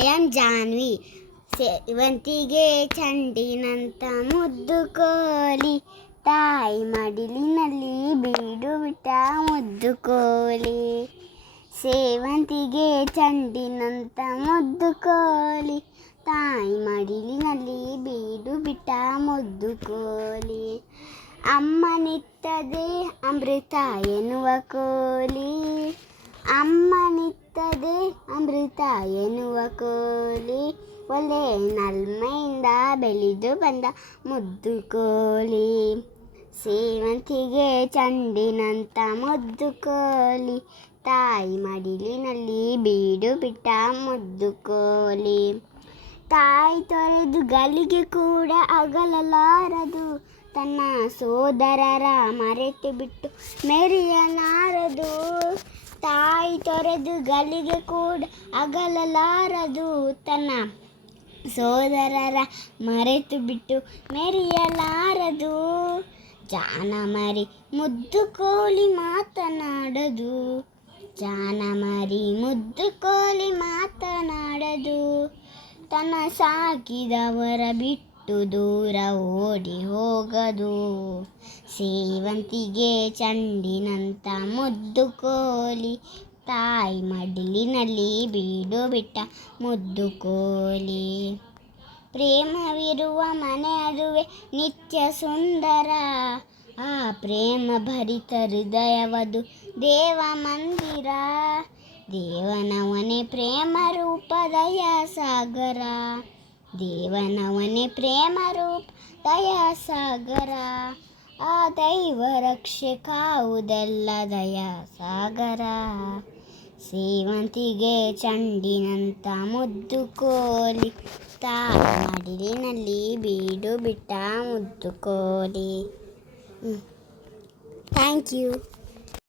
I am Janhvi. ಸೇವಂತಿಗೆ ಚಂಡಿನಂತ ಮುದ್ದು ಕೋಲಿ, ತಾಯಿ ಮಡಿಲಿನಲ್ಲಿ ಬೀಡು ಬಿಟ್ಟ ಮುದ್ದು ಕೋಲಿ. ಸೇವಂತಿಗೆ ಚಂಡಿನಂತ ಮುದ್ದು ಕೋಲಿ, ತಾಯಿ ಮಡಿಲಿನಲ್ಲಿ ಬೀಡು ಬಿಟ್ಟ ಮುದ್ದು ಕೋಲಿ. ಅಮ್ಮನಿತ್ತದೆ ಅಮೃತ ಎನ್ನುವ ಕೋಲಿ, ಅಮ್ಮನಿತ್ತದೆ ಅಮೃತ ಎನ್ನುವ ಕೋಲಿ. ಒಳ್ಳೆ ನಲ್ಮೆಯಿಂದ ಬೆಳೆದು ಬಂದ ಮುದ್ದು ಕೋಲಿ. ಸೇವಂತಿಗೆ ಚಂಡಿನಂತ ಮುದ್ದು ಕೋಲಿ, ತಾಯಿ ಮಡಿಲಿನಲ್ಲಿ ಬೀಡು ಬಿಟ್ಟ ಮುದ್ದು ಕೋಲಿ. ತಾಯಿ ತೊರೆದು ಗಲಿಗೆ ಕೂಡ ಅಗಲಲಾರದು, ತನ್ನ ಸೋದರರ ಮರೆತು ಬಿಟ್ಟು ಮೆರೆಯಲಾರದು. ತಾಯಿ ತೊರೆದು ಗಲಿಗೆ ಕೂಡ ಅಗಲಲಾರದು, ತನ್ನ ಸೋದರರ ಮರೆತು ಬಿಟ್ಟು ಮೆರೆಯಲಾರದು. ಜಾನಮರಿ ಮುದ್ದು ಕೋಲಿ ಮಾತನಾಡದು, ಜಾನಮರಿ ಮುದ್ದು ಕೋಲಿ ಮಾತನಾಡದು. ತನ್ನ ಸಾಕಿದವರ ಬಿಟ್ಟು ದೂರ ಓಡಿ ಹೋಗದು. ಸೇವಂತಿಗೆ ಚಂಡಿನಂತ ಮುದ್ದು ಕೋಲಿ, ತಾಯಿ ಮಡಿಲಿನಲ್ಲಿ ಬೀಡು ಬಿಟ್ಟ ಮುದ್ದು ಕೋಲಿ. ಪ್ರೇಮವಿರುವ ಮನೆ ಅದುವೆ ನಿತ್ಯ ಸುಂದರ, ಆ ಪ್ರೇಮ ಭರಿತ ಹೃದಯವದು ದೇವ ಮಂದಿರ. ದೇವನವನೇ ಪ್ರೇಮ ರೂಪ ದಯಾ ಸಾಗರ, ದೇವನವನೇ ಪ್ರೇಮ ರೂಪ ದಯಾ ಸಾಗರ. ಆ ದೈವ ರಕ್ಷೆ ಕಾವುದೆಲ್ಲ ದಯಾ ಸಾಗರ. ಸೇವಂತಿಗೆ ಚಂಡಿನಂತ ಮುದ್ದು ಕೋಲಿ, ತಾಯಿ ಮಡಿಲಿನಲ್ಲಿ ಬೀಡು ಬಿಟ್ಟ ಮುದ್ದು ಕೋಲಿ. Thank you.